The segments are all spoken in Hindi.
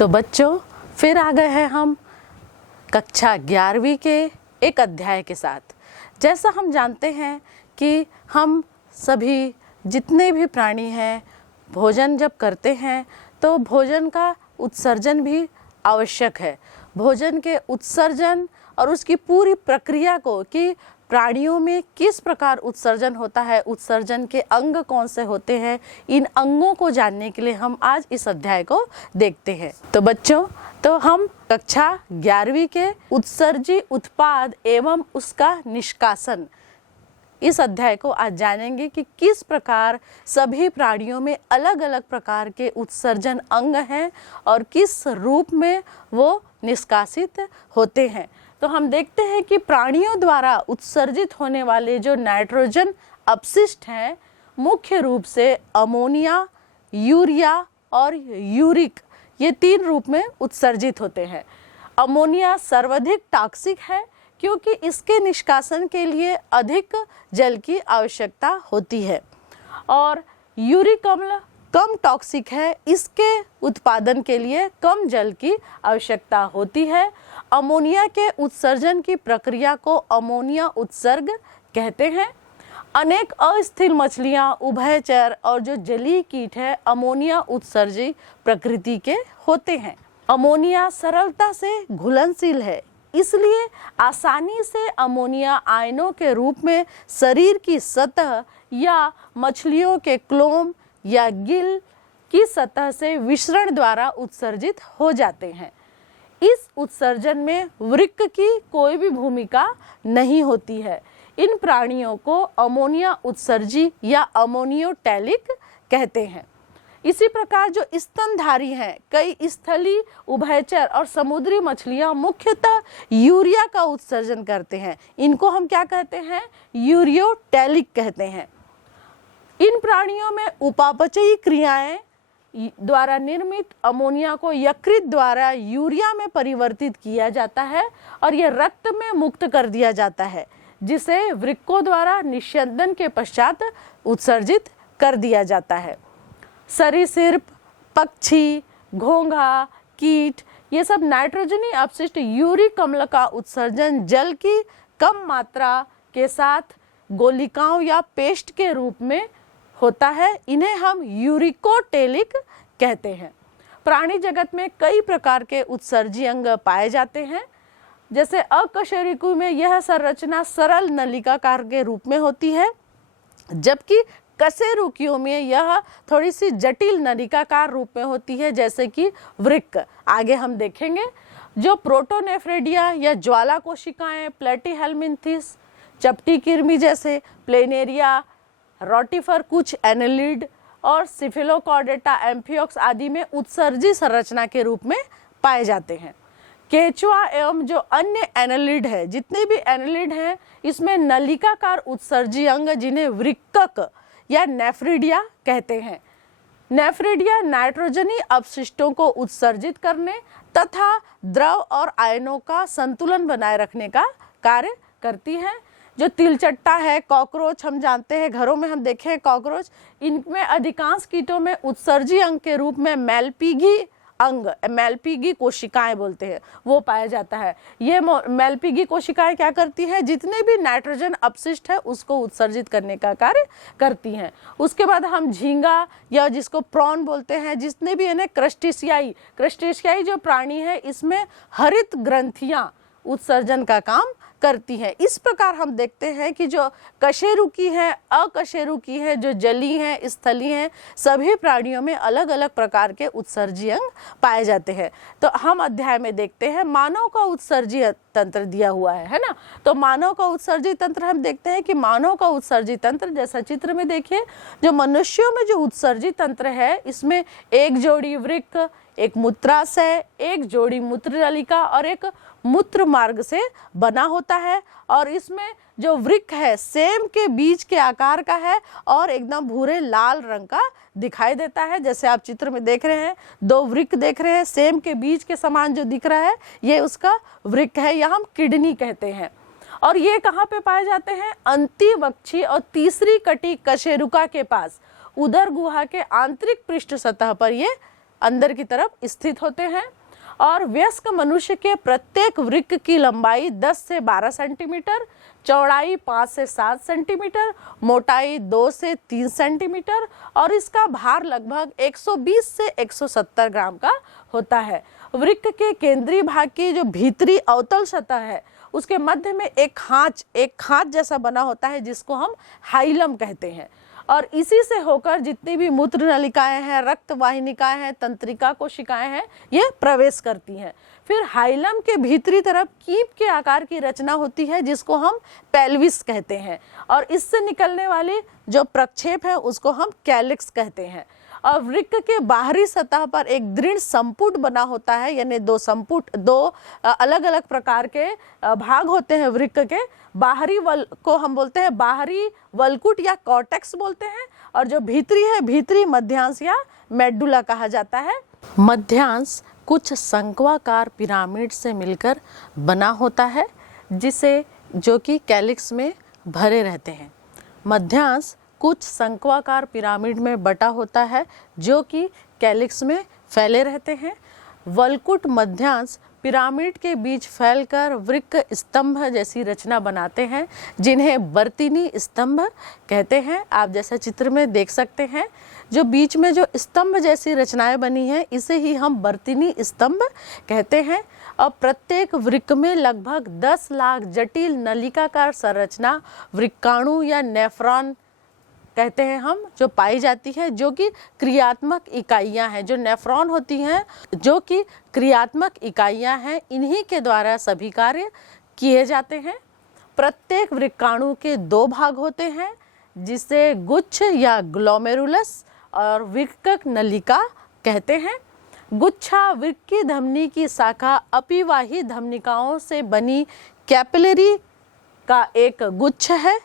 तो बच्चों, फिर आ गए हैं हम कक्षा 11वीं के एक अध्याय के साथ। जैसा हम जानते हैं कि हम सभी जितने भी प्राणी हैं, भोजन जब करते हैं तो भोजन का उत्सर्जन भी आवश्यक है। भोजन के उत्सर्जन और उसकी पूरी प्रक्रिया को कि प्राणियों में किस प्रकार उत्सर्जन होता है, उत्सर्जन के अंग कौन से होते हैं, इन अंगों को जानने के लिए हम आज इस अध्याय को देखते हैं। तो बच्चों, तो हम कक्षा 11वीं के उत्सर्जी उत्पाद एवं उसका निष्कासन, इस अध्याय को आज जानेंगे कि किस प्रकार सभी प्राणियों में अलग अलग प्रकार के उत्सर्जन अंग हैं और किस रूप में वो निष्कासित होते हैं। तो हम देखते हैं कि प्राणियों द्वारा उत्सर्जित होने वाले जो नाइट्रोजन अपशिष्ट हैं, मुख्य रूप से अमोनिया, यूरिया और यूरिक, ये 3 रूप में उत्सर्जित होते हैं। अमोनिया सर्वाधिक टॉक्सिक है क्योंकि इसके निष्कासन के लिए अधिक जल की आवश्यकता होती है, और यूरिक अम्ल कम टॉक्सिक है, इसके उत्पादन के लिए कम जल की आवश्यकता होती है। अमोनिया के उत्सर्जन की प्रक्रिया को अमोनिया उत्सर्ग कहते हैं। अनेक अस्थिर मछलियां, उभयचर और जो जलीय कीट है अमोनिया उत्सर्जी प्रकृति के होते हैं। अमोनिया सरलता से घुलनशील है, इसलिए आसानी से अमोनिया आयनों के रूप में शरीर की सतह या मछलियों के क्लोम या गिल की सतह से विसरण द्वारा उत्सर्जित हो जाते हैं। इस उत्सर्जन में वृक्क की कोई भी भूमिका नहीं होती है। इन प्राणियों को अमोनिया उत्सर्जी या अमोनियोटैलिक कहते हैं। इसी प्रकार जो स्तनधारी हैं, कई स्थलीय, उभयचर और समुद्री मछलियां मुख्यतः यूरिया का उत्सर्जन करते हैं। इनको हम क्या कहते हैं? यूरियोटैलिक कहते हैं। इन प्राणियों में उपापचयी क्रियाएं द्वारा निर्मित अमोनिया को यकृत द्वारा यूरिया में परिवर्तित किया जाता है और यह रक्त में मुक्त कर दिया जाता है, जिसे वृक्कों द्वारा निस्यंदन के पश्चात उत्सर्जित कर दिया जाता है। सरीसृप, पक्षी, घोंघा, कीट, ये सब नाइट्रोजनी अपशिष्ट यूरिक अम्ल का उत्सर्जन जल की कम मात्रा के साथ गोलिकाओं या पेस्ट के रूप में होता है। इन्हें हम यूरिकोटेलिक कहते हैं। प्राणी जगत में कई प्रकार के उत्सर्जी अंग पाए जाते हैं। जैसे अकशेरुकी में यह संरचना सरल नलिकाकार के रूप में होती है, जबकि कशेरुकियों में यह थोड़ी सी जटिल नलिकाकार रूप में होती है, जैसे कि वृक्क। आगे हम देखेंगे। जो प्रोटोनेफ्रेडिया या ज्वाला कोशिकाएं, प्लेटीहेल्मिन्थिस, चपटी कृमि जैसे प्लेनेरिया, रोटिफर, कुछ एनेलिड और सिफिलोकॉर्डेटा, एम्फियोक्स आदि में उत्सर्जी संरचना के रूप में पाए जाते हैं। केचुआ एवं जो अन्य एनेलिड है, जितने भी एनेलिड हैं, इसमें नलिकाकार उत्सर्जी अंग जिन्हें वृक्कक या नेफ्रिडिया कहते हैं। नेफ्रिडिया नाइट्रोजनी अपशिष्टों को उत्सर्जित करने तथा द्रव और आयनों का संतुलन बनाए रखने का कार्य करती है। जो तिलचट्टा है, कॉकरोच, हम जानते हैं घरों में हम देखे हैं कॉकरोच, इनमें अधिकांश कीटों में उत्सर्जी अंग के रूप में मेलपीगी अंग, मेलपीगी कोशिकाएं बोलते हैं, वो पाया जाता है। ये मेलपीगी कोशिकाएं क्या करती हैं? जितने भी नाइट्रोजन अपशिष्ट है उसको उत्सर्जित करने का कार्य करती हैं। उसके बाद हम झींगा या जिसको प्रॉन बोलते हैं, जितने भी इन्हें क्रस्टेशियाई जो प्राणी है, इसमें हरित ग्रंथियां उत्सर्जन का काम करती है। इस प्रकार हम देखते हैं कि जो कशेरुकी है, अकशेरुकी है, जो जली हैं, स्थलीय हैं, सभी प्राणियों में अलग अलग प्रकार के उत्सर्जी अंग पाए जाते हैं। तो हम अध्याय में देखते हैं मानव का उत्सर्जी तंत्र दिया हुआ है ना। तो मानव का उत्सर्जी तंत्र हम देखते हैं कि मानव का उत्सर्जी तंत्र, जैसा चित्र में देखिए, जो मनुष्यों में जो उत्सर्जी तंत्र है, इसमें एक जोड़ी वृक्क, एक मूत्राशय, एक जोड़ी मूत्रनलिका और एक मूत्र मार्ग से बना होता है। और इसमें जो वृक्क है सेम के बीज के आकार का है और एकदम भूरे लाल रंग का दिखाई देता है। जैसे आप चित्र में देख रहे हैं, 2 वृक्क देख रहे हैं, सेम के बीज के समान जो दिख रहा है ये उसका वृक्क है, या हम किडनी कहते हैं। और ये कहाँ पे पाए जाते हैं? अंतिवक्षी और तीसरी कटी कशेरुका के पास, उदर गुहा के आंतरिक पृष्ठ सतह पर ये अंदर की तरफ स्थित होते हैं। और वयस्क मनुष्य के प्रत्येक वृक्क की लंबाई 10 से 12 सेंटीमीटर, चौड़ाई 5 से 7 सेंटीमीटर, मोटाई 2 से 3 सेंटीमीटर और इसका भार लगभग 120 से 170 ग्राम का होता है। वृक्क के केंद्रीय भाग की जो भीतरी अवतल सतह है उसके मध्य में एक खांच जैसा बना होता है जिसको हम हाइलम कहते हैं। और इसी से होकर जितनी भी मूत्र नलिकाएं हैं, रक्त वाहिनिकाएं हैं, तंत्रिका कोशिकाएं हैं, ये प्रवेश करती हैं। फिर हाइलम के भीतरी तरफ कीप के आकार की रचना होती है जिसको हम पेल्विस कहते हैं और इससे निकलने वाली जो प्रक्षेप है उसको हम कैलिक्स कहते हैं। और वृक्क के बाहरी सतह पर एक दृढ़ संपुट बना होता है, यानी दो अलग अलग प्रकार के भाग होते हैं वृक्क के। बाहरी वल को हम बोलते हैं बाहरी वलकुट या कॉर्टेक्स बोलते हैं और जो भीतरी है भीतरी मध्यांश या मेडुला कहा जाता है। मध्यांश कुछ शंक्वाकार पिरामिड से मिलकर बना होता है जो कि कैलिक्स में भरे रहते हैं। मध्यांश कुछ शंक्वाकार पिरामिड में बटा होता है जो कि कैलिक्स में फैले रहते हैं। वलकुट मध्यांश पिरामिड के बीच फैलकर वृक्क स्तंभ जैसी रचना बनाते हैं जिन्हें बर्तिनी स्तंभ कहते हैं। आप जैसा चित्र में देख सकते हैं जो बीच में जो स्तंभ जैसी रचनाएं बनी हैं इसे ही हम बर्तिनी स्तंभ कहते हैं। और प्रत्येक वृक्क में लगभग 10 लाख जटिल नलिकाकार संरचना वृक्काणु या नेफ्रॉन कहते हैं हम जो पाई जाती है, जो कि क्रियात्मक इकाइयां हैं। जो नेफ्रॉन होती हैं जो कि क्रियात्मक इकाइयां हैं, इन्हीं के द्वारा सभी कार्य किए जाते हैं। प्रत्येक वृक्काणु के 2 भाग होते हैं जिसे गुच्छ या ग्लोमेरुलस और वृक्कक नलिका कहते हैं। गुच्छा वृक्कीय धमनी की शाखा अपिवाही धमनिकाओं से बनी कैपिलरी का एक गुच्छ है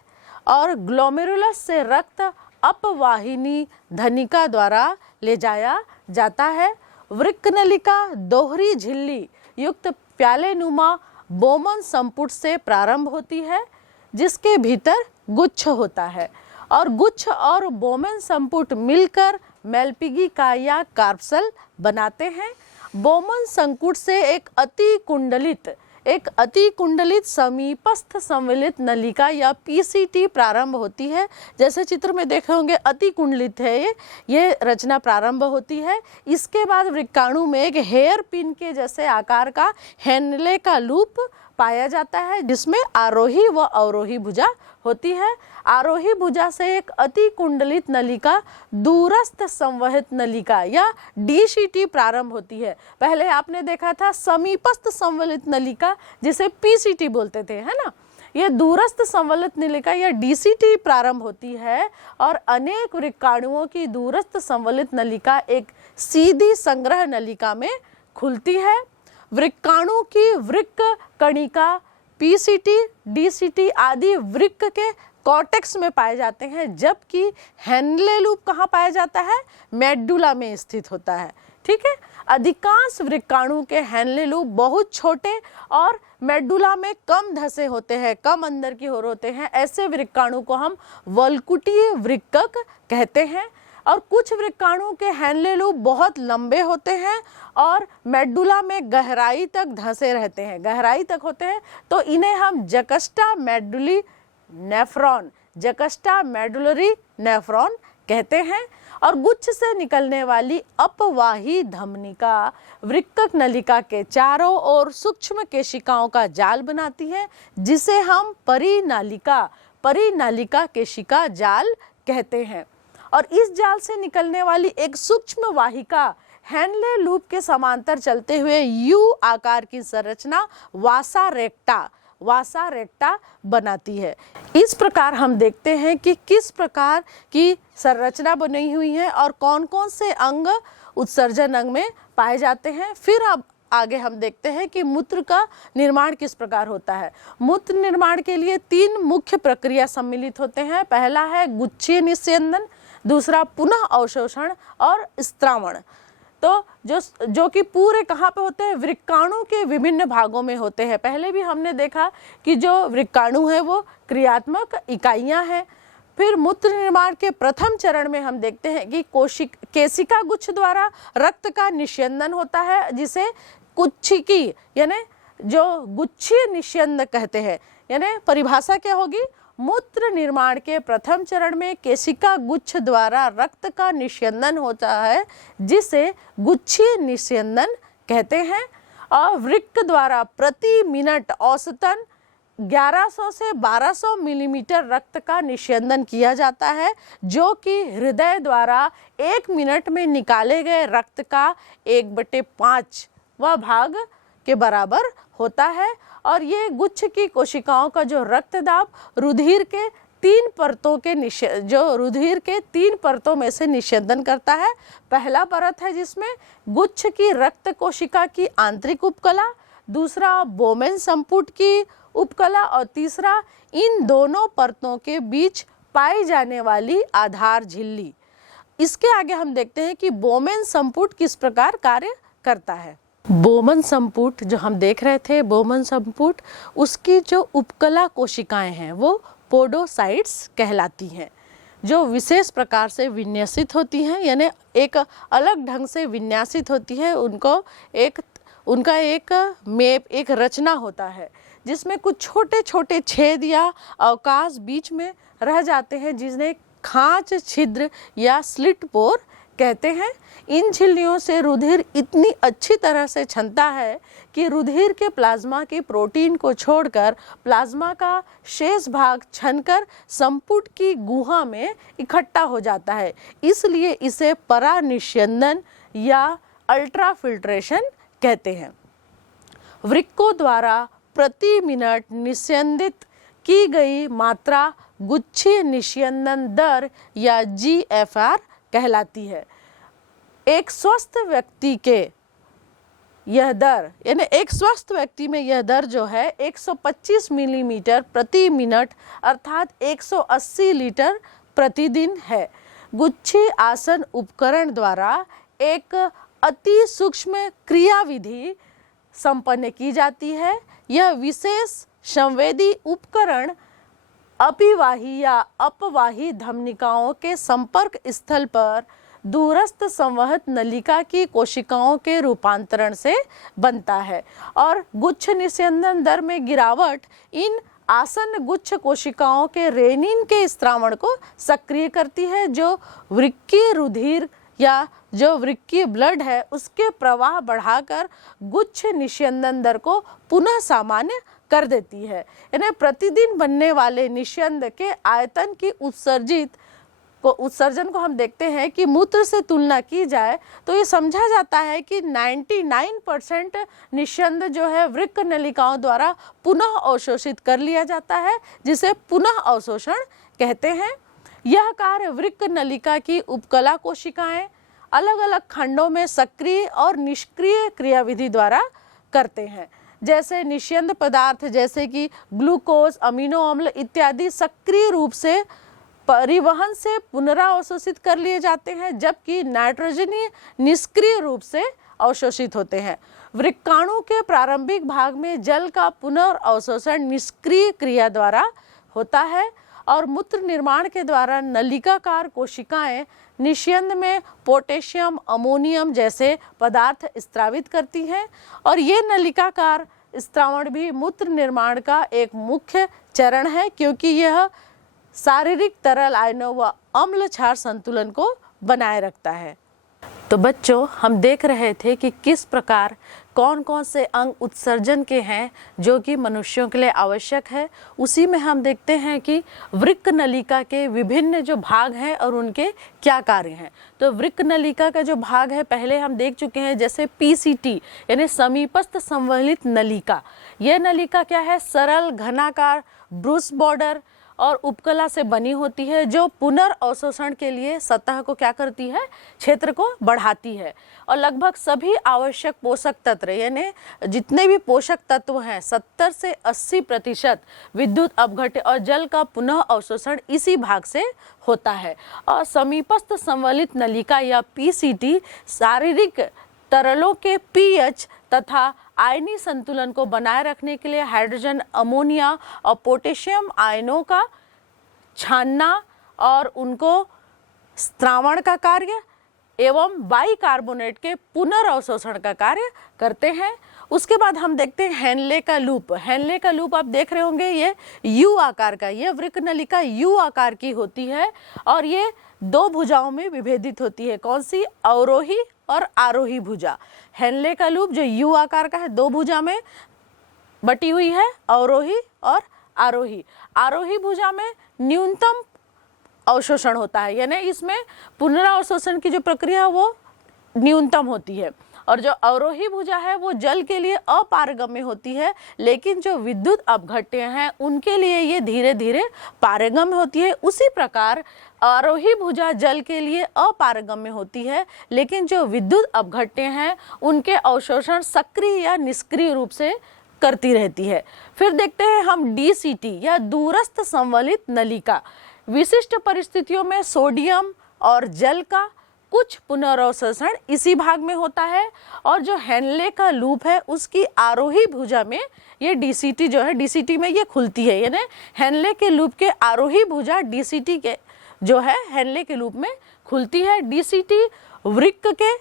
और ग्लोमेरुलस से रक्त अपवाहिनी धनिका द्वारा ले जाया जाता है। वृक्क नलिका दोहरी झिल्ली युक्त प्यालेनुमा बोमन संपुट से प्रारंभ होती है जिसके भीतर गुच्छ होता है और गुच्छ और बोमन संपुट मिलकर मेलपिगिका या कार्पसल बनाते हैं। बोमन संकुट से एक अति कुंडलित समीपस्थ संवलित नलिका या पीसीटी प्रारंभ होती है। जैसे चित्र में देखे होंगे अति कुंडलित है ये रचना प्रारंभ होती है। इसके बाद वृक्काणु में एक हेयर पिन के जैसे आकार का हेनले का लूप पाया जाता है जिसमें आरोही व अवरोही भुजा होती है। आरोही भुजा से एक अति कुंडलित नलिका दूरस्थ संवहित नलिका या डीसीटी प्रारंभ होती है। पहले आपने देखा था समीपस्थ संवलित नलिका जिसे पीसीटी बोलते थे, है ना। ये दूरस्थ संवलित नलिका या डीसीटी प्रारंभ होती है और अनेक वृक्काणुओं की दूरस्थ संवलित नलिका एक सीधी संग्रह नलिका में खुलती है। वृक्काणु की वृक्क कणिका पीसीटी, डीसीटी आदि वृक्क के कॉर्टेक्स में पाए जाते हैं, जबकि हेनले लूप कहाँ पाया जाता है? मेडुला में स्थित होता है। ठीक है। अधिकांश वृक्काणु के हेनले लूप बहुत छोटे और मेडुला में कम धसे होते हैं, कम अंदर की ओर होते हैं। ऐसे वृक्काणु को हम वलकुटीय वृक्कक कहते हैं। और कुछ वृक्काणु के हेनले लूप बहुत लंबे होते हैं और मेडुला में गहराई तक धंसे रहते हैं, गहराई तक होते हैं, तो इन्हें हम जकस्टा मेडुलरी नेफ्रॉन कहते हैं। और गुच्छ से निकलने वाली अपवाही धमनिका वृक्कक नलिका के चारों ओर सूक्ष्म केशिकाओं का जाल बनाती है जिसे हम परिनालिका केशिका जाल कहते हैं। और इस जाल से निकलने वाली एक सूक्ष्म वाहिका हेनले लूप के समांतर चलते हुए यू आकार की संरचना वासा रेक्टा बनाती है। इस प्रकार हम देखते हैं कि किस प्रकार की संरचना बनी हुई है और कौन कौन से अंग उत्सर्जन अंग में पाए जाते हैं। फिर अब आगे हम देखते हैं कि मूत्र का निर्माण किस प्रकार होता है। मूत्र निर्माण के लिए 3 मुख्य प्रक्रिया सम्मिलित होते हैं। पहला है गुच्छीय निस्यंदन, दूसरा पुनः अवशोषण और स्त्रावण। तो जो कि पूरे कहाँ पे होते हैं? वृक्काणु के विभिन्न भागों में होते हैं। पहले भी हमने देखा कि जो वृक्काणु है वो क्रियात्मक इकाइयां हैं। फिर मूत्र निर्माण के प्रथम चरण में हम देखते हैं कि केशिका गुच्छ द्वारा रक्त का निस्यंदन होता है, जिसे कुक्षिकी यानी जो गुच्छीय निस्यंदन कहते हैं। यानी परिभाषा क्या होगी, मूत्र निर्माण के प्रथम चरण में केशिका गुच्छ द्वारा रक्त का निस्यंदन होता है, जिसे गुच्छीय निस्यंदन कहते हैं। और वृक्क द्वारा प्रति मिनट औसतन 1100 से 1200 मिलीमीटर रक्त का निस्यंदन किया जाता है, जो कि हृदय द्वारा 1 मिनट में निकाले गए रक्त का 1/5 भाग के बराबर होता है। और ये गुच्छ की कोशिकाओं का जो रक्तदाब रुधिर के 3 परतों में से निस्यंदन करता है। पहला परत है जिसमें गुच्छ की रक्त कोशिका की आंतरिक उपकला, दूसरा बोमेन संपुट की उपकला और तीसरा इन दोनों परतों के बीच पाई जाने वाली आधार झिल्ली। इसके आगे हम देखते हैं कि बोमेन संपुट किस प्रकार कार्य करता है। बोमन संपुट जो हम देख रहे थे, बोमन संपुट, उसकी जो उपकला कोशिकाएं हैं वो पोडोसाइट्स कहलाती हैं, जो विशेष प्रकार से विन्यासित होती हैं, यानी एक अलग ढंग से विन्यासित होती है। उनका एक रचना होता है जिसमें कुछ छोटे छोटे छेद या अवकाश बीच में रह जाते हैं, जिन्हें खांच छिद्र या स्लिट पोर कहते हैं। इन झिल्लियों से रुधिर इतनी अच्छी तरह से छनता है कि रुधिर के प्लाज्मा की प्रोटीन को छोड़कर प्लाज्मा का शेष भाग छनकर संपुट की गुहा में इकट्ठा हो जाता है। इसलिए इसे परानिस्यंदन या अल्ट्राफिल्ट्रेशन कहते हैं। वृक्कों द्वारा प्रति मिनट निस्यंदित की गई मात्रा गुच्छीय निस्यंदन दर या GFR कहलाती है। एक स्वस्थ व्यक्ति में यह दर जो है 125 मिलीमीटर प्रति मिनट अर्थात 180 लीटर प्रतिदिन है। गुच्छी आसन उपकरण द्वारा एक अति सूक्ष्म क्रियाविधि संपन्न की जाती है। यह विशेष संवेदी उपकरण अपिवाही या अपवाही धमनिकाओं के संपर्क स्थल पर दूरस्थ संवहन नलिका की कोशिकाओं के रूपांतरण से बनता है। और गुच्छ निस्यंदन दर में गिरावट इन आसन्न गुच्छ कोशिकाओं के रेनिन के स्त्रावण को सक्रिय करती है, जो वृक्कीय रुधिर या जो वृक्कीय ब्लड है उसके प्रवाह बढ़ाकर गुच्छ निस्यंदन दर को पुनः सामान्य कर देती है। यानी प्रतिदिन बनने वाले निस्यंद के आयतन की उत्सर्जन को हम देखते हैं कि मूत्र से तुलना की जाए तो ये समझा जाता है कि 99% निस्यंद जो है वृक्क नलिकाओं द्वारा पुनः अवशोषित कर लिया जाता है, जिसे पुनः अवशोषण कहते हैं। यह कार्य वृक्क नलिका की उपकला कोशिकाएं अलग अलग खंडों में सक्रिय और निष्क्रिय क्रियाविधि द्वारा करते हैं। जैसे निस्यंद पदार्थ जैसे कि ग्लूकोज, अमीनो अम्ल इत्यादि सक्रिय रूप से परिवहन से पुनरावशोषित कर लिए जाते हैं, जबकि नाइट्रोजनीय निष्क्रिय रूप से अवशोषित होते हैं। वृक्काणु के प्रारंभिक भाग में जल का पुनर्अवशोषण निष्क्रिय क्रिया द्वारा होता है और मूत्र निर्माण के द्वारा नलिकाकार कोशिकाएं निस्यंद में पोटेशियम, अमोनियम जैसे पदार्थ स्त्रावित करती हैं और ये नलिकाकार स्त्रावण भी मूत्र निर्माण का एक मुख्य चरण है, क्योंकि यह शारीरिक तरल आयनों व अम्ल क्षार संतुलन को बनाए रखता है। तो बच्चों, हम देख रहे थे कि किस प्रकार कौन कौन से अंग उत्सर्जन के हैं जो कि मनुष्यों के लिए आवश्यक है। उसी में हम देखते हैं कि वृक्क नलिका के विभिन्न जो भाग हैं और उनके क्या कार्य हैं। तो वृक्क नलिका का जो भाग है पहले हम देख चुके हैं, जैसे PCT यानी समीपस्थ संवलित नलिका। यह नलिका क्या है, सरल घनाकार ब्रूस बॉर्डर और उपकला से बनी होती है, जो पुनर्अवशोषण के लिए सतह को क्या करती है, क्षेत्र को बढ़ाती है और लगभग सभी आवश्यक पोषक तत्व यानी जितने भी पोषक तत्व हैं 70 से 80% विद्युत अपघट्य और जल का पुनः अवशोषण इसी भाग से होता है। और समीपस्थ संवलित नलिका या PCT शारीरिक तरलों के pH तथा आयनी संतुलन को बनाए रखने के लिए हाइड्रोजन, अमोनिया और पोटेशियम आयनों का छानना और उनको स्त्रावण का कार्य एवं बाइकार्बोनेट के पुनर्अवशोषण का कार्य करते हैं। उसके बाद हम देखते हैं हेनले का लूप। हेनले का लूप आप देख रहे होंगे, ये यू आकार का, ये वृक्क नलिका यू आकार की होती है और ये दो भुजाओं में विभेदित होती है। कौन सी? अवरोही और आरोही भुजा। हेनले का लूप जो यू आकार का है, दो भुजा में बटी हुई है, अवरोही और आरोही। आरोही भुजा में न्यूनतम अवशोषण होता है, यानी इसमें पुनरावशोषण की जो प्रक्रिया है वो न्यूनतम होती है। और जो अवरोही भुजा है वो जल के लिए अपारगम्य होती है, लेकिन जो विद्युत अपघट्य हैं उनके लिए ये धीरे धीरे पारगम्य होती है। उसी प्रकार आरोही भुजा जल के लिए अपारगम्य होती है, लेकिन जो विद्युत अपघट्य हैं उनके अवशोषण सक्रिय या निष्क्रिय रूप से करती रहती है। फिर देखते हैं हम डीसीटी या दूरस्थ संवलित नलिका। विशिष्ट परिस्थितियों में सोडियम और जल का कुछ पुनर्अवशोषण इसी भाग में होता है, और जो हेनले का लूप है उसकी आरोही भुजा में ये डीसीटी जो है, डीसीटी में ये खुलती है, यानी हेनले के लूप के आरोही भुजा डीसीटी के जो है हेनले के लूप में खुलती है। डीसीटी वृक्क के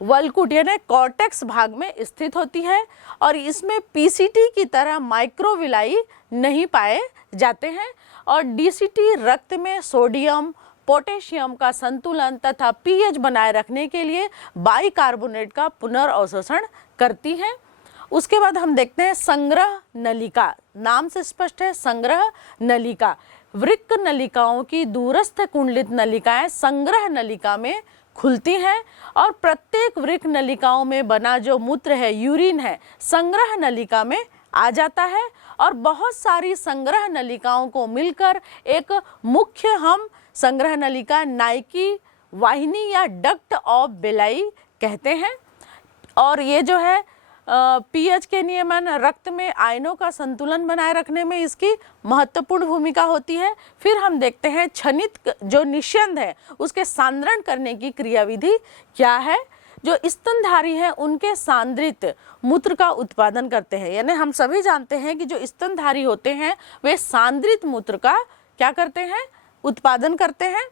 वल्कुट यानी कॉर्टेक्स भाग में स्थित होती है और इसमें पीसीटी की तरह माइक्रोविलाई नहीं पाए जाते हैं। और डीसीटी रक्त में सोडियम पोटेशियम का संतुलन तथा पीएच बनाए रखने के लिए बाइकार्बोनेट का पुनर्अवशोषण करती हैं। उसके बाद हम देखते हैं संग्रह नलिका। नाम से स्पष्ट है, संग्रह नलिका। वृक्क नलिकाओं की दूरस्थ कुंडलित नलिकाएं संग्रह नलिका में खुलती हैं और प्रत्येक वृक्क नलिकाओं में बना जो मूत्र है, यूरिन है, संग्रह नलिका में आ जाता है और बहुत सारी संग्रह नलिकाओं को मिलकर एक मुख्य हम संग्रह नलिका नाइकी वाहिनी या डक्ट ऑफ बेलाई कहते हैं। और ये जो है पीएच के नियमन, रक्त में आयनों का संतुलन बनाए रखने में इसकी महत्वपूर्ण भूमिका होती है। फिर हम देखते हैं क्षनित जो निस्यंद है उसके सांद्रण करने की क्रियाविधि क्या है। जो स्तनधारी हैं उनके सांद्रित मूत्र का उत्पादन करते हैं, यानी हम सभी जानते हैं कि जो स्तनधारी होते हैं वे सांद्रित मूत्र का क्या करते हैं? उत्पादन करते हैं।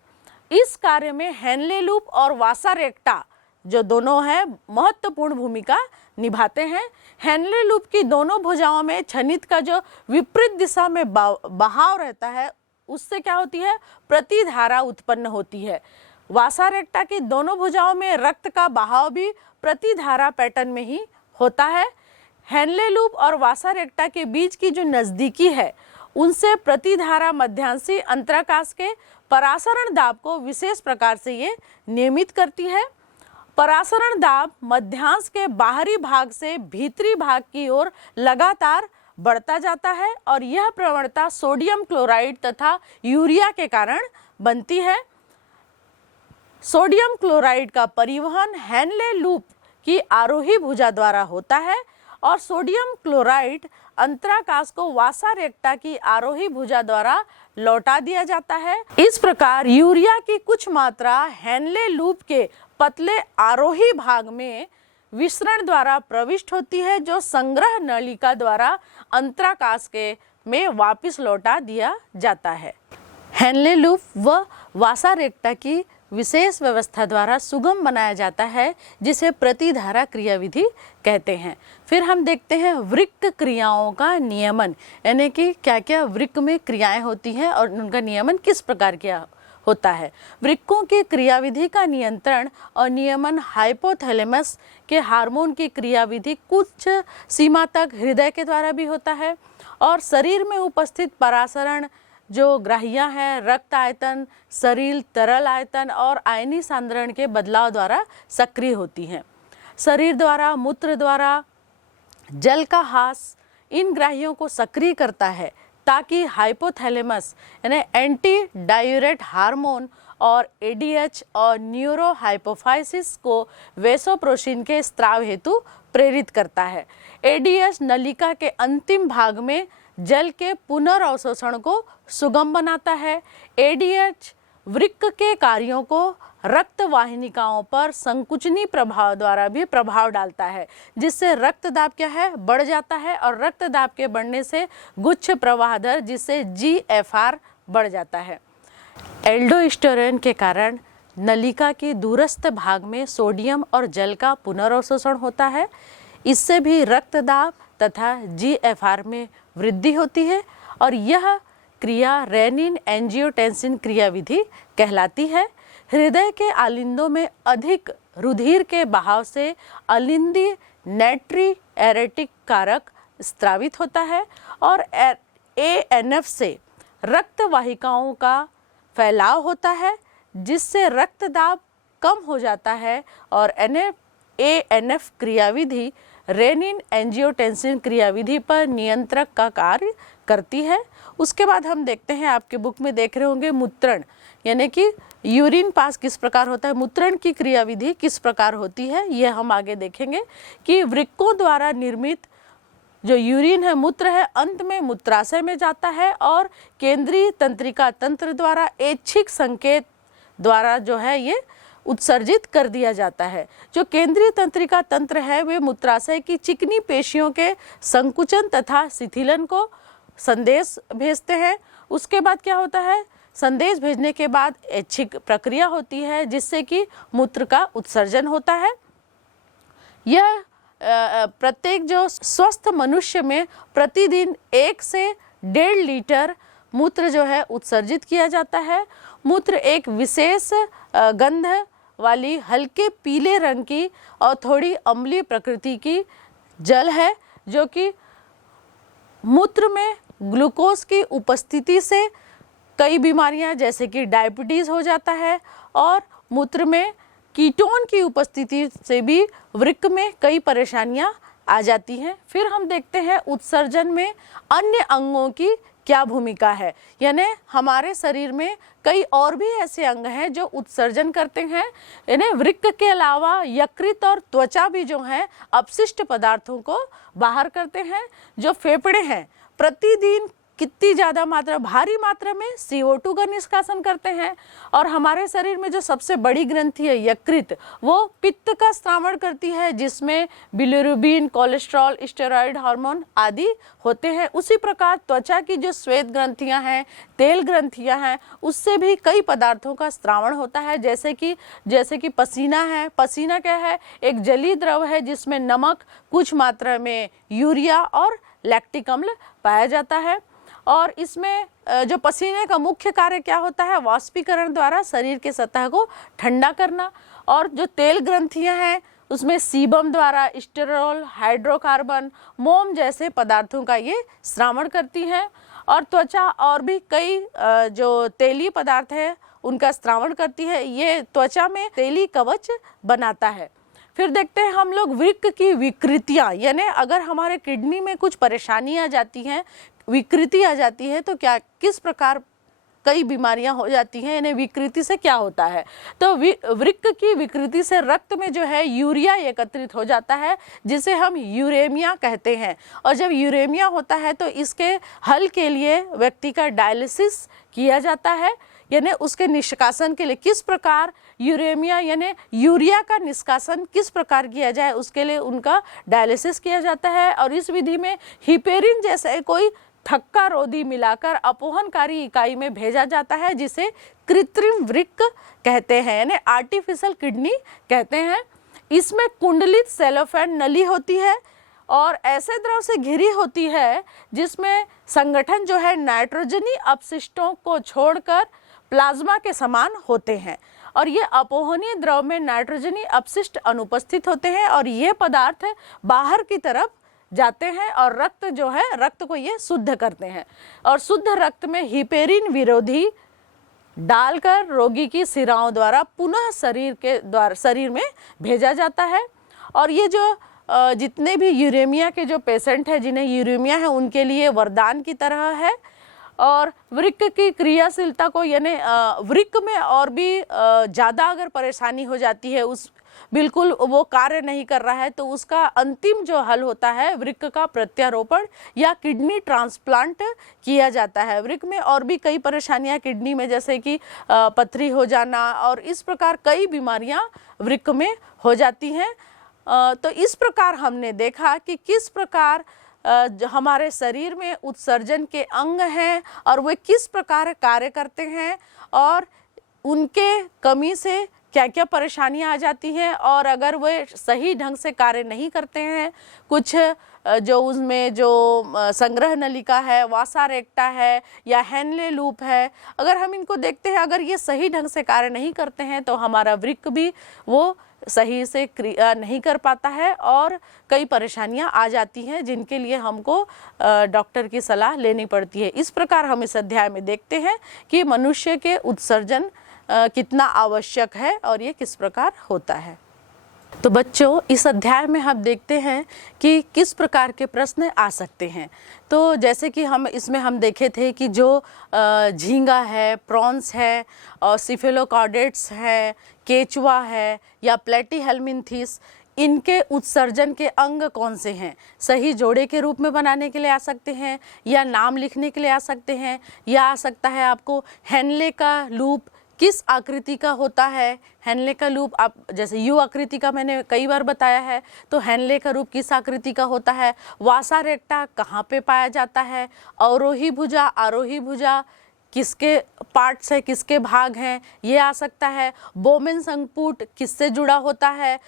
इस कार्य में हेनले लूप और वासारेक्टा जो दोनों हैं महत्वपूर्ण भूमिका निभाते हैं। हेनले लूप की दोनों भुजाओं में क्षनित का जो विपरीत दिशा में बहाव रहता है उससे क्या होती है? प्रतिधारा उत्पन्न होती है। वासारेक्टा की दोनों भुजाओं में रक्त का बहाव भी प्रतिधारा पैटर्न में ही होता है। हेनले लूप और वासारेक्टा के बीच की जो नज़दीकी है उनसे प्रतिधारा मध्यांशी अंतराकाश के परासरण दाब को विशेष प्रकार से ये नियमित करती है। परासरण दाब मध्यांश के बाहरी भाग से भीतरी भाग की ओर लगातार बढ़ता जाता है और यह प्रवणता सोडियम क्लोराइड तथा यूरिया के कारण बनती है। सोडियम क्लोराइड का परिवहन हेनले लूप की आरोही भुजा द्वारा होता है और सोडियम क्लोराइड अंतराकाश को वासारेक्टा की आरोही भुजा द्वारा लौटा दिया जाता है। इस प्रकार यूरिया की कुछ मात्रा हेनले लूप के पतले आरोही भाग में विसरण द्वारा प्रविष्ट होती है जो संग्रह नलिका द्वारा अंतराकाश के में वापस लौटा दिया जाता है। हेनले लूप व वासारेक्टा की विशेष व्यवस्था द्वारा सुगम बनाया जाता है जिसे प्रतिधारा क्रियाविधि कहते हैं। फिर हम देखते हैं वृक्क क्रियाओं का नियमन, यानी कि क्या क्या वृक्क में क्रियाएं होती हैं और उनका नियमन किस प्रकार किया होता है। वृक्कों की क्रियाविधि का नियंत्रण और नियमन हाइपोथैलेमस के हार्मोन की क्रियाविधि कुछ सीमा तक हृदय के द्वारा भी होता है और शरीर में उपस्थित परासरण जो ग्राहियां हैं रक्त आयतन, शरीर तरल आयतन और आयनी सांद्रण के बदलाव द्वारा सक्रिय होती हैं। शरीर द्वारा, मूत्र द्वारा जल का ह्रास इन ग्राहियों को सक्रिय करता है ताकि हाइपोथैलेमस यानी एंटी डायूरेट हार्मोन और एडीएच और न्यूरो हाइपोफाइसिस को वेसोप्रोसिन के स्त्राव हेतु प्रेरित करता है। एडीएच नलिका के अंतिम भाग में जल के पुनर्अवशोषण को सुगम बनाता है। एडीएच वृक्क के कार्यों को रक्त वाहिनिकाओं पर संकुचनी प्रभाव द्वारा भी प्रभाव डालता है जिससे रक्त दाब क्या है? बढ़ जाता है और रक्त दाब के बढ़ने से गुच्छ प्रवाह दर जिससे जीएफआर बढ़ जाता है। एल्डोस्टेरोन के कारण नलिका के दूरस्थ भाग में सोडियम और जल का पुनर्अवशोषण होता है। इससे भी रक्त दाब तथा जीएफआर में वृद्धि होती है और यह क्रिया रेनिन एंजियोटेंसिन क्रियाविधि कहलाती है। हृदय के आलिंदों में अधिक रुधिर के बहाव से अलिंदी नाइट्रिएरेटिक कारक स्रावित होता है और एएनएफ से रक्त वाहिकाओं का फैलाव होता है, जिससे रक्त दाब कम हो जाता है और एएनएफ क्रियाविधि रेनिन एंजियोटेंसिन क्रियाविधि पर नियंत्रक का कार्य करती है। उसके बाद हम देखते हैं, आपके बुक में देख रहे होंगे मूत्रण, यानी कि यूरिन पास किस प्रकार होता है, मूत्रण की क्रियाविधि किस प्रकार होती है, यह हम आगे देखेंगे कि वृक्कों द्वारा निर्मित जो यूरिन है, मूत्र है, अंत में मूत्राशय में जाता है और केंद्रीय तंत्रिका तंत्र द्वारा ऐच्छिक संकेत द्वारा जो है ये उत्सर्जित कर दिया जाता है। जो केंद्रीय तंत्रिका तंत्र है वे मूत्राशय की चिकनी पेशियों के संकुचन तथा शिथिलन को संदेश भेजते हैं। उसके बाद क्या होता है, संदेश भेजने के बाद ऐच्छिक प्रक्रिया होती है जिससे कि मूत्र का उत्सर्जन होता है। यह प्रत्येक जो स्वस्थ मनुष्य में प्रतिदिन 1 से 1.5 लीटर मूत्र जो है उत्सर्जित किया जाता है। मूत्र एक विशेष गंध वाली हल्के पीले रंग की और थोड़ी अम्लीय प्रकृति की जल है, जो कि मूत्र में ग्लूकोज की उपस्थिति से कई बीमारियां जैसे कि डायबिटीज़ हो जाता है और मूत्र में कीटोन की उपस्थिति से भी वृक्क में कई परेशानियां आ जाती हैं। फिर हम देखते हैं उत्सर्जन में अन्य अंगों की क्या भूमिका है, यानी हमारे शरीर में कई और भी ऐसे अंग हैं जो उत्सर्जन करते हैं। यानी वृक्क के अलावा यकृत और त्वचा भी जो है अपशिष्ट पदार्थों को बाहर करते हैं। जो फेफड़े हैं प्रतिदिन कितनी ज़्यादा मात्रा, भारी मात्रा में CO2 का निष्कासन करते हैं और हमारे शरीर में जो सबसे बड़ी ग्रंथि है यकृत, वो पित्त का स्रावण करती है जिसमें बिलिरुबिन, कोलेस्ट्रॉल, स्टेरॉयड हार्मोन आदि होते हैं। उसी प्रकार त्वचा की जो श्वेत ग्रंथियां हैं, तेल ग्रंथियां हैं, उससे भी कई पदार्थों का स्रावण होता है, जैसे कि पसीना है। पसीना क्या है, एक जलीय द्रव है जिसमें नमक, कुछ मात्रा में यूरिया और लैक्टिक अम्ल पाया जाता है। और इसमें जो पसीने का मुख्य कार्य क्या होता है, वाष्पीकरण द्वारा शरीर के सतह को ठंडा करना। और जो तेल ग्रंथियां हैं उसमें सीबम द्वारा स्टेरॉल, हाइड्रोकार्बन, मोम जैसे पदार्थों का ये स्रावण करती हैं। और त्वचा और भी कई जो तेलीय पदार्थ है उनका स्रावण करती है। ये त्वचा में तेली कवच बनाता है। फिर देखते हैं हम लोग वृक्क की विकृतियाँ, यानी अगर हमारे किडनी में कुछ परेशानी आ जाती हैं, विकृति आ जाती है, तो क्या किस प्रकार कई बीमारियां हो जाती हैं, यानी विकृति से क्या होता है। तो वृक्क की विकृति से रक्त में जो है यूरिया एकत्रित हो जाता है जिसे हम यूरेमिया कहते हैं। और जब यूरेमिया होता है तो इसके हल के लिए व्यक्ति का डायलिसिस किया जाता है, यानी उसके निष्कासन के लिए किस प्रकार यूरेमिया यानी यूरिया का निष्कासन किस प्रकार किया जाए, उसके लिए उनका डायलिसिस किया जाता है। और इस विधि में हिपेरिन जैसे कोई थक्का रोधी मिलाकर अपोहनकारी इकाई में भेजा जाता है जिसे कृत्रिम वृक्क कहते हैं, यानी आर्टिफिशियल किडनी कहते हैं। इसमें कुंडलित सेलोफेन नली होती है और ऐसे द्रव से घिरी होती है जिसमें संगठन जो है नाइट्रोजनी अपशिष्टों को छोड़कर प्लाज्मा के समान होते हैं। और ये अपोहनीय द्रव में नाइट्रोजनी अपशिष्ट अनुपस्थित होते हैं और ये पदार्थ बाहर की तरफ जाते हैं और रक्त जो है, रक्त को ये शुद्ध करते हैं। और शुद्ध रक्त में हिपेरिन विरोधी डालकर रोगी की शिराओं द्वारा पुनः शरीर में भेजा जाता है। और ये जो जितने भी यूरेमिया के जो पेशेंट हैं जिन्हें यूरेमिया है उनके लिए वरदान की तरह है। और वृक्क की क्रियाशीलता को, यानी वृक्क में और भी ज़्यादा अगर परेशानी हो जाती है, उस बिल्कुल वो कार्य नहीं कर रहा है, तो उसका अंतिम जो हल होता है वृक्क का प्रत्यारोपण या किडनी ट्रांसप्लांट किया जाता है। वृक्क में और भी कई परेशानियां किडनी में, जैसे कि पथरी हो जाना और इस प्रकार कई बीमारियां वृक्क में हो जाती हैं। तो इस प्रकार हमने देखा कि किस प्रकार हमारे शरीर में उत्सर्जन के अंग हैं और वे किस प्रकार कार्य करते हैं और उनके कमी से क्या क्या परेशानियां आ जाती हैं, और अगर वे सही ढंग से कार्य नहीं करते हैं, कुछ जो उसमें जो संग्रह नलिका है, वासा रेक्टा है या हेनले लूप है, अगर हम इनको देखते हैं, अगर ये सही ढंग से कार्य नहीं करते हैं तो हमारा वृक्क भी वो सही से क्रिया नहीं कर पाता है और कई परेशानियां आ जाती हैं जिनके लिए हमको डॉक्टर की सलाह लेनी पड़ती है। इस प्रकार हम इस अध्याय में देखते हैं कि मनुष्य के उत्सर्जन कितना आवश्यक है और ये किस प्रकार होता है। तो बच्चों, इस अध्याय में हम देखते हैं कि किस प्रकार के प्रश्न आ सकते हैं। तो जैसे कि हम देखे थे कि जो झींगा है, प्रॉन्स है और सिफेलोकॉर्डेट्स है, केचुआ है या प्लेटीहेल्मिन्थीस, इनके उत्सर्जन के अंग कौन से हैं? सही जोड़े के रूप में बनाने के लिए आ सकते हैं, या नाम लिखने के लिए आ सकते हैं, या आ सकता है आपको हेनले का लूप किस आकृति का होता है। हेनले का लूप आप जैसे यू आकृति का मैंने कई बार बताया है, तो हेनले का रूप किस आकृति का होता है। वासा रेक्टा कहाँ पे पाया जाता है। अवरोही भुजा, आरोही भुजा किसके पार्ट्स है, किसके भाग हैं, ये आ सकता है। बोमेन संपुट किससे जुड़ा होता है।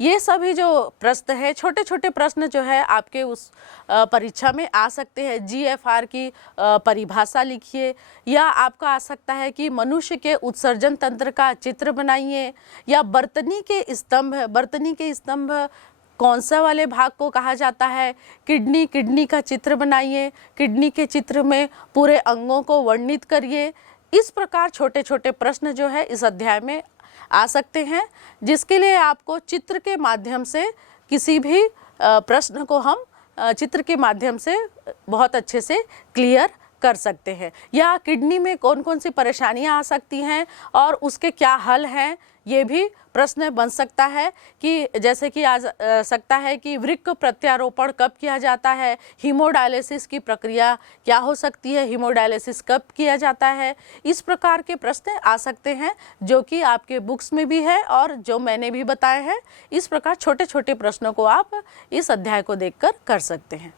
ये सभी जो प्रश्न है, छोटे छोटे प्रश्न जो है आपके उस परीक्षा में आ सकते हैं। GFR की परिभाषा लिखिए, या आपका आ सकता है कि मनुष्य के उत्सर्जन तंत्र का चित्र बनाइए, या बर्तनी के स्तंभ कौन सा वाले भाग को कहा जाता है। किडनी का चित्र बनाइए, किडनी के चित्र में पूरे अंगों को वर्णित करिए। इस प्रकार छोटे छोटे प्रश्न जो है इस अध्याय में आ सकते हैं, जिसके लिए आपको चित्र के माध्यम से किसी भी प्रश्न को हम चित्र के माध्यम से बहुत अच्छे से क्लियर कर सकते हैं। या किडनी में कौन कौन सी परेशानियां आ सकती हैं और उसके क्या हल हैं, ये भी प्रश्न बन सकता है। कि जैसे कि आ सकता है कि वृक्क प्रत्यारोपण कब किया जाता है, हीमोडायलिसिस की प्रक्रिया क्या हो सकती है, हीमोडायलिसिस कब किया जाता है। इस प्रकार के प्रश्न आ सकते हैं जो कि आपके बुक्स में भी है और जो मैंने भी बताए हैं। इस प्रकार छोटे छोटे प्रश्नों को आप इस अध्याय को देखकर कर सकते हैं।